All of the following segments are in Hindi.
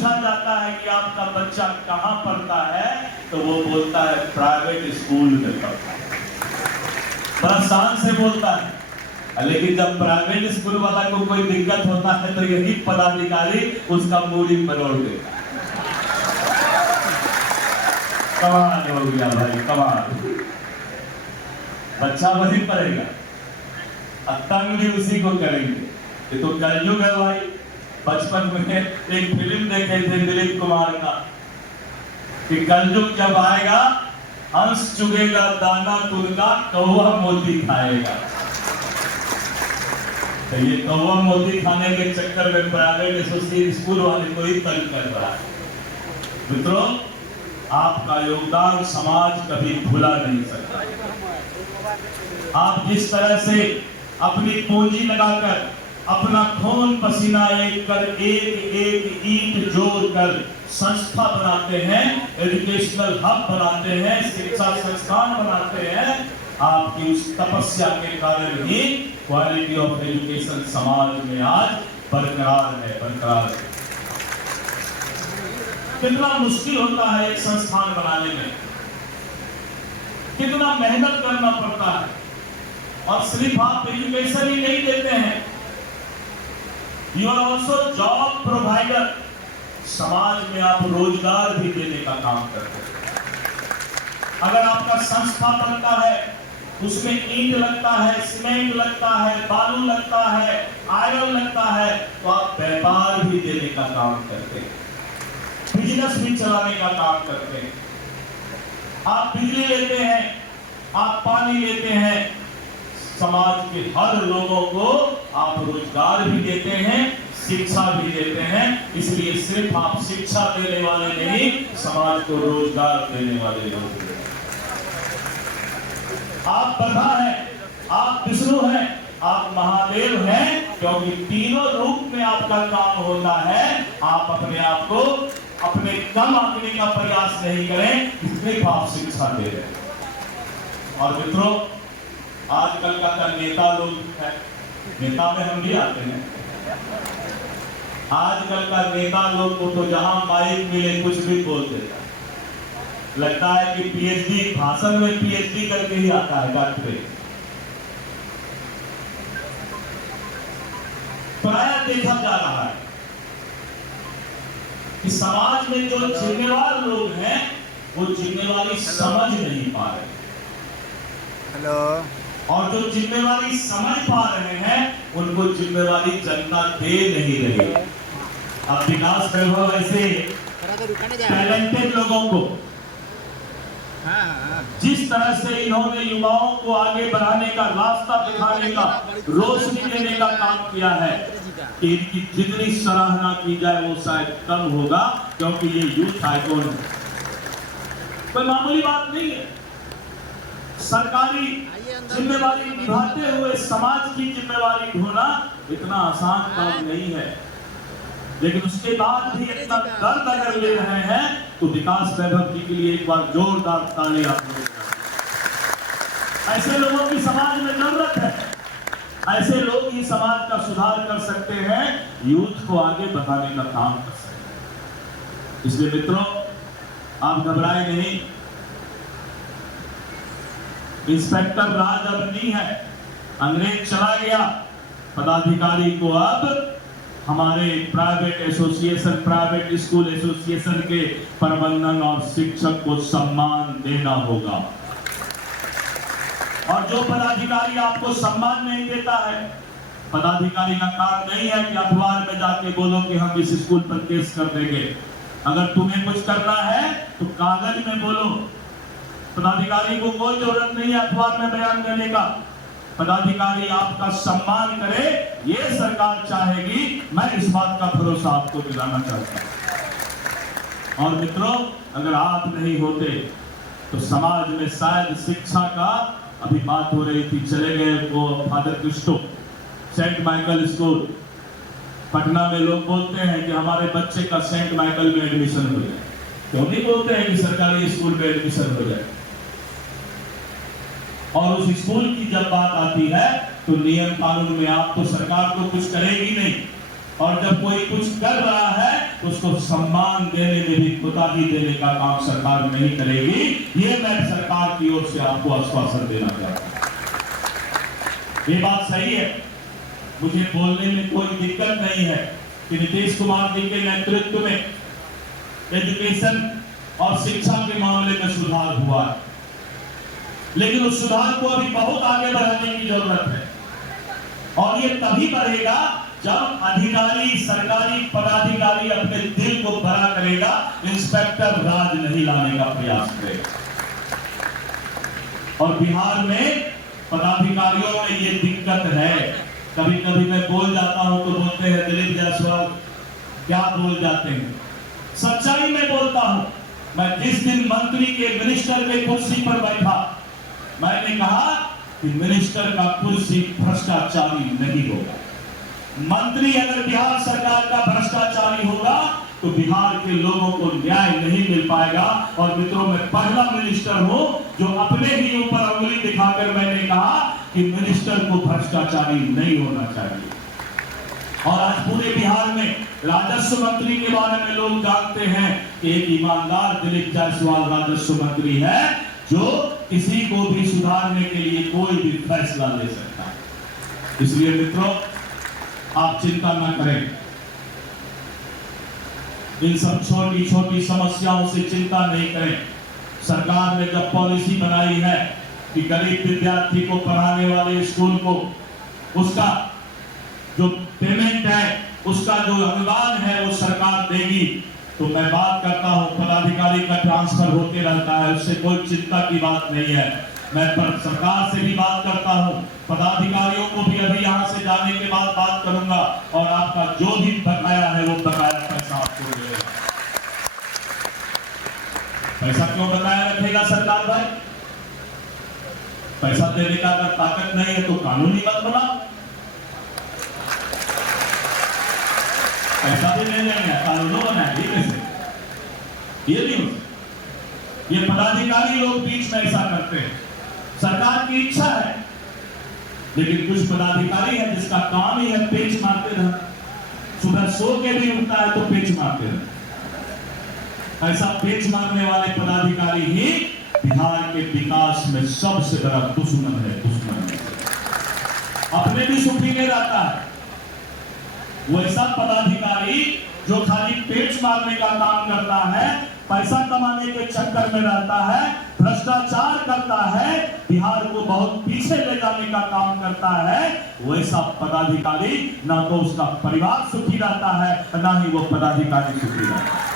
पूछा जाता है कि आपका बच्चा कहाँ पढ़ता है, तो वो बोलता है प्राइवेट स्कूल में पढ़ता है। बड़ा शान से बोलता है। लेकिन जब प्राइवेट स्कूल वाला को कोई दिक्कत होता है तो यही पदाधिकारी उसका मूड़ी मरोड़ देता है। कमाल हो गया भाई, कमाल। बच्चा वही पढ़ेगा, तंग भी उसी को करेंगे। ये तो कलयुग है भाई। बचपन में एक फिल्म देखे थे दिलीप कुमार का कि कलयुग जब आएगा हंस चुगेगा दाना तुरगा, कौवा मोती खाएगा। तो ये कौवा मोती खाने के चक्कर में प्राइवेट एसोसिएशन स्कूल वाले को ही तंग कर रहा है। मित्रों, आपका योगदान समाज कभी भुला नहीं सकता। आप जिस तरह से अपनी पूंजी लगाकर अपना खून पसीना एक कर एक एक ईंट जोड़कर संस्था बनाते हैं, एजुकेशनल हब बनाते हैं, शिक्षा संस्थान बनाते हैं, आपकी उस तपस्या के कारण ही क्वालिटी ऑफ एजुकेशन समाज में आज बरकरार है। कितना मुश्किल होता है एक संस्थान बनाने में, कितना मेहनत करना पड़ता है। और सिर्फ आप एजुकेशन ही नहीं देते हैं, you are also job provider. समाज में आप रोजगार भी देने का काम करते हैं। अगर आपका संस्था बनता है, उसमें ईंट लगता है, सीमेंट लगता है, बालू लगता है, आयरन लगता है, तो आप व्यापार भी देने का काम करते हैं, बिजनेस भी चलाने का काम करते हैं। आप बिजली लेते हैं, आप पानी लेते हैं, समाज के हर लोगों को आप रोजगार भी देते हैं, शिक्षा भी देते हैं। इसलिए सिर्फ आप शिक्षा देने वाले नहीं, समाज को रोजगार देने वाले लोग हैं। आप ब्रह्मा हैं, आप विष्णु हैं, आप महादेव हैं, क्योंकि तीनों रूप में आपका काम होता है। आप अपने आप को अपने कम आंकने का प्रयास नहीं करें, सिर्फ आप शिक्षा दे रहे हैं। और मित्रों, आजकल का नेता लोग है, नेता में हम भी आते हैं। आजकल का नेता लोग को तो जहां माइक मिले कुछ भी बोल देता है। लगता है कि पीएचडी, भाषण में पीएचडी करके ही आता है डॉक्टरेट। प्रायः देखा जा रहा है कि समाज में जो जिम्मेवार लोग हैं वो जिम्मेवारी समझ नहीं पा रहे। हेलो। और जो जिम्मेवारी समझ पा रहे हैं उनको जिम्मेवारी जनता दे नहीं रही। अब विकास वैभव ऐसे टैलेंटेड लोगों को जिस तरह से इन्होंने युवाओं को आगे बढ़ाने का, रास्ता दिखाने का, रोशनी देने का काम किया है, कि इनकी जितनी सराहना की जाए वो शायद कम होगा, क्योंकि ये यूथ आइकॉन कोई मामूली बात नहीं है। सरकारी जिम्मेवारी निभाते हुए समाज की जिम्मेवारी ढोना इतना आसान काम नहीं है। लेकिन उसके बाद भी इतना दर्द अगर ले रहे हैं तो विकास वैभव जी के लिए एक बार जोरदार ताली आप लोग। ऐसे लोगों की समाज में जरूरत है। ऐसे लोग ही समाज का सुधार कर सकते हैं, यूथ को आगे बढ़ाने का काम कर सकते हैं। इसलिए मित्रों, आप घबराए नहीं। इंस्पेक्टर राज अब नहीं है, अंग्रेज चला गया। पदाधिकारी को अब हमारे private association, private school association के प्रबंधन और शिक्षक को सम्मान देना होगा। और जो पदाधिकारी आपको सम्मान नहीं देता है, पदाधिकारी का काम नहीं है कि अखबार में जाके बोलो कि हम इस स्कूल पर केस कर देंगे। अगर तुम्हें कुछ करना है तो कागज में बोलो। पदाधिकारी को कोई जरूरत नहीं है अखबार में बयान देने का। पदाधिकारी आपका सम्मान करे, ये सरकार चाहेगी। मैं इस बात का भरोसा आपको दिलाना चाहता हूं। और मित्रों, अगर आप नहीं होते तो समाज में शायद शिक्षा का, अभी बात हो रही थी, चले गए वो father Christo, saint Michael school Patna में। लोग बोलते हैं कि हमारे बच्चे का सेंट माइकल में एडमिशन हो जाए। क्यों नहीं बोलते हैं कि सरकारी स्कूल में एडमिशन हो जाए? और उस स्कूल की जब बात आती है तो नियम कानून में आप तो सरकार तो कुछ करेगी नहीं, और जब कोई कुछ कर रहा है तो उसको सम्मान देने में भी कोताही देने का काम सरकार नहीं करेगी। ये मैं सरकार की ओर से आपको आश्वासन देना चाहता हूं। ये बात सही है, मुझे बोलने में कोई दिक्कत नहीं है कि नीतीश कुमार जी के नेतृत्व में एजुकेशन और शिक्षा के मामले में सुधार हुआ है, लेकिन उस सुधार को अभी बहुत आगे बढ़ाने की जरूरत है। और ये तभी बढ़ेगा जब अधिकारी, सरकारी पदाधिकारी अपने दिल को बड़ा करेगा, इंस्पेक्टर राज नहीं लाने का प्रयास करेगा। और बिहार में पदाधिकारियों में ये दिक्कत है, कभी कभी मैं बोल जाता हूं तो बोलते हैं दिलीप जायसवाल क्या बोल जाते हैं। सच्चाई में बोलता हूं, मैं जिस दिन मंत्री के, मिनिस्टर के कुर्सी पर बैठा, मैंने कहा कि मिनिस्टर का कुर्सी भ्रष्टाचारी नहीं होगा। मंत्री अगर बिहार सरकार का भ्रष्टाचारी होगा तो बिहार के लोगों को न्याय नहीं मिल पाएगा। और मित्रों, मैं पहला मिनिस्टर हूं जो अपने ही ऊपर उंगली दिखाकर मैंने कहा कि मिनिस्टर को भ्रष्टाचारी नहीं होना चाहिए। और आज पूरे बिहार में राजस्व मंत्री के बारे में लोग जानते हैं कि एक ईमानदार दिलीप जायसवाल राजस्व मंत्री है, जो किसी को भी सुधारने के लिए कोई भी फैसला ले सकता है। इसलिए मित्रों, आप चिंता न करें, इन सब छोटी छोटी समस्याओं से चिंता नहीं करें। सरकार ने जब पॉलिसी बनाई है कि गरीब विद्यार्थी को पढ़ाने वाले स्कूल को उसका जो पेमेंट है, उसका जो अनुदान है वो सरकार देगी, तो मैं बात करता हूं, पदाधिकारी का ट्रांसफर होते रहता है, उससे कोई चिंता की बात नहीं है। मैं सरकार से भी बात करता हूं, पदाधिकारियों को भी अभी यहां से जाने के बाद बात करूंगा, और आपका जो भी बकाया है वो बकाया पैसा आपको मिलेगा। पैसा क्यों बकाया रखेगा सरकार भाई? पैसा देने का अगर ताकत नहीं है तो कानूनी मत बनाओ, पैसा भी ले लेंगे, कानूनों बनाएंगे कैसे? ये नहीं हो सकता। ये पदाधिकारी लोग बीच में ऐसा करते हैं। सरकार की इच्छा है, लेकिन कुछ पदाधिकारी है जिसका काम ही है पेच मारते रहना। सुबह सो के भी उठता है तो पेच मारते रहना। ऐसा पेच मारने वाले पदाधिकारी ही बिहार के विकास में सबसे बड़ा दुश्मन है। अपने भी सुखी में रहता है। वैसा पदाधिकारी जो खाली पेच मारने का काम करता है, पैसा कमाने के चक्कर में रहता है, भ्रष्टाचार करता है, बिहार को बहुत पीछे ले जाने का काम करता है, वैसा पदाधिकारी ना तो उसका परिवार सुखी रहता है, ना ही वो पदाधिकारी सुखी रहता है।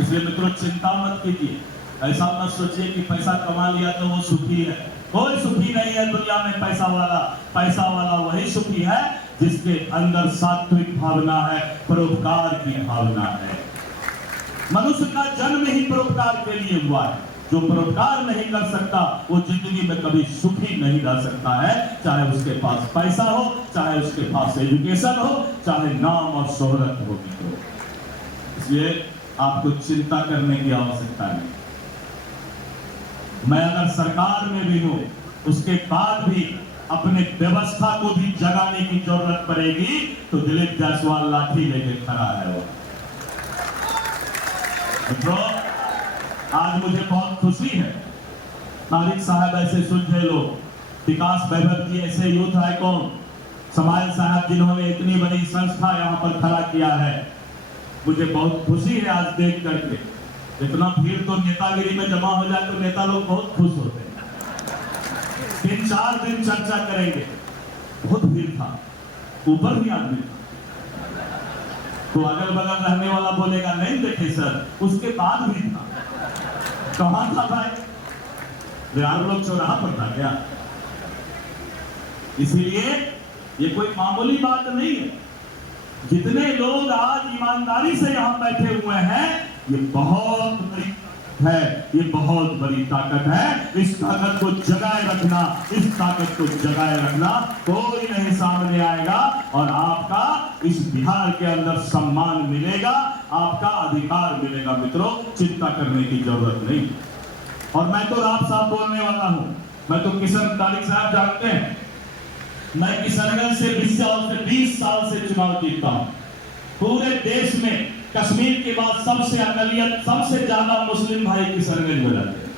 इसलिए मित्रों, चिंता मत कीजिए, ऐसा मत सोचिए कि पैसा कमा लिया तो वो सुखी है। कोई सुखी नहीं है दुनिया में पैसा वाला वही सुखी है जिसके अंदर सात्विक भावना है, परोपकार की भावना है। मनुष्य का जन्म ही परोपकार के लिए हुआ है। जो परोपकार नहीं कर सकता वो जिंदगी में कभी सुखी नहीं रह सकता है, चाहे उसके पास पैसा हो, चाहे उसके पास एजुकेशन हो, चाहे नाम और शोहरत हो। इसलिए आपको चिंता करने की आवश्यकता नहीं। मैं अगर सरकार में भी हूं, उसके बाद भी अपने व्यवस्था को भी जगाने की जरूरत पड़ेगी तो दिलीप जायसवाल लाठी लेके खड़ा है। वो मित्रों, आज मुझे बहुत खुशी है, तारिक साहब ऐसे सुलझे लोग, विकास वैभव जी ऐसे यूथ आइकॉन, समाज साहब जिन्होंने इतनी बड़ी संस्था यहाँ पर खड़ा किया है, मुझे बहुत खुशी है आज देख करके। इतना भीड़ तो नेतागिरी में जमा हो जाए तो नेता लोग बहुत खुश होते हैं। 3-4 दिन चर्चा करेंगे, बहुत भीड़ था, ऊपर भी आदमी था, तो अगल बगल रहने वाला बोलेगा नहीं देखे सर, उसके बाद भी था। कहां था भाई? बिहार लोग चौराहा पर था क्या? इसीलिए ये कोई मामूली बात नहीं है। जितने लोग आज ईमानदारी से यहां बैठे हुए हैं, ये बहुत बड़ी है, ये बहुत बड़ी ताकत है। इस ताकत को जगाए रखना, इस ताकत को जगाए रखना, कोई नहीं सामने आएगा और आपका इस बिहार के अंदर सम्मान मिलेगा, आपका अधिकार मिलेगा। मित्रों, चिंता करने की जरूरत नहीं। और मैं तो राव साहब बोलने वाला हूं, मैं तो किशन तारिक साहब जानते हैं, मैं किशनगंज से 20 साल से चुनाव जीतता हूं। पूरे देश में कश्मीर के बाद सबसे अकलियत, सबसे ज्यादा मुस्लिम भाई किशनगंज में रहते हैं,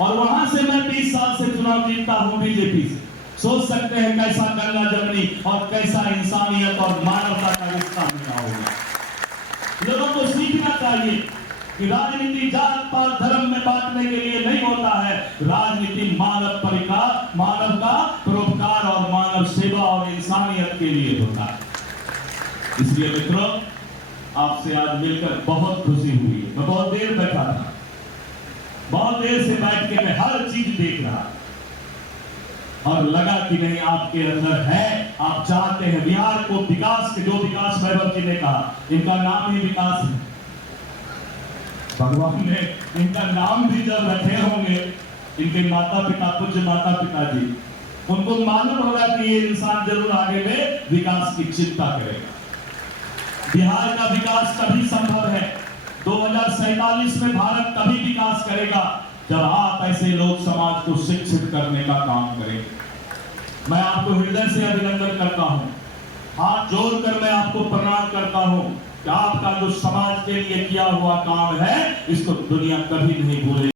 और वहां से मैं 20 साल से चुनाव जीतता हूं बीजेपी से। सोच सकते हैं कैसा गंगा जमनी और कैसा इंसानियत और मानवता का रिश्ता मिला होगा। लोगों को सीखना चाहिए कि राजनीति जात पात धर्म में बांटने के लिए नहीं होता है। राजनीति मानव परिकार, मानव का परोपकार और मानव सेवा और इंसानियत के लिए होता है। इसलिए मित्रों, आपसे आज मिलकर बहुत खुशी हुई है। मैं बहुत देर बैठा था, बहुत देर से बैठ के मैं हर चीज देख रहा और लगा कि नहीं, आपके अंदर है, आप चाहते हैं बिहार को विकास के, जो विकास वैभव जी ने कहा, इनका नाम ही विकास है। भगवान ने इनका नाम भी जब रखे होंगे, इनके माता पिता, पूज्य माता पिता जी, उनको मालूम होगा कि ये इंसान जरूर आगे में विकास की चिंता करेगा। बिहार का विकास तभी संभव है, 2047 में भारत तभी विकास करेगा जब आप ऐसे लोग समाज को शिक्षित करने का काम करेंगे। मैं आपको हृदय से अभिनंदन करता हूं, हाथ जोड़कर मैं आपको प्रणाम करता हूं कि आपका जो समाज के लिए किया हुआ काम है, इसको दुनिया कभी नहीं भूलेगी।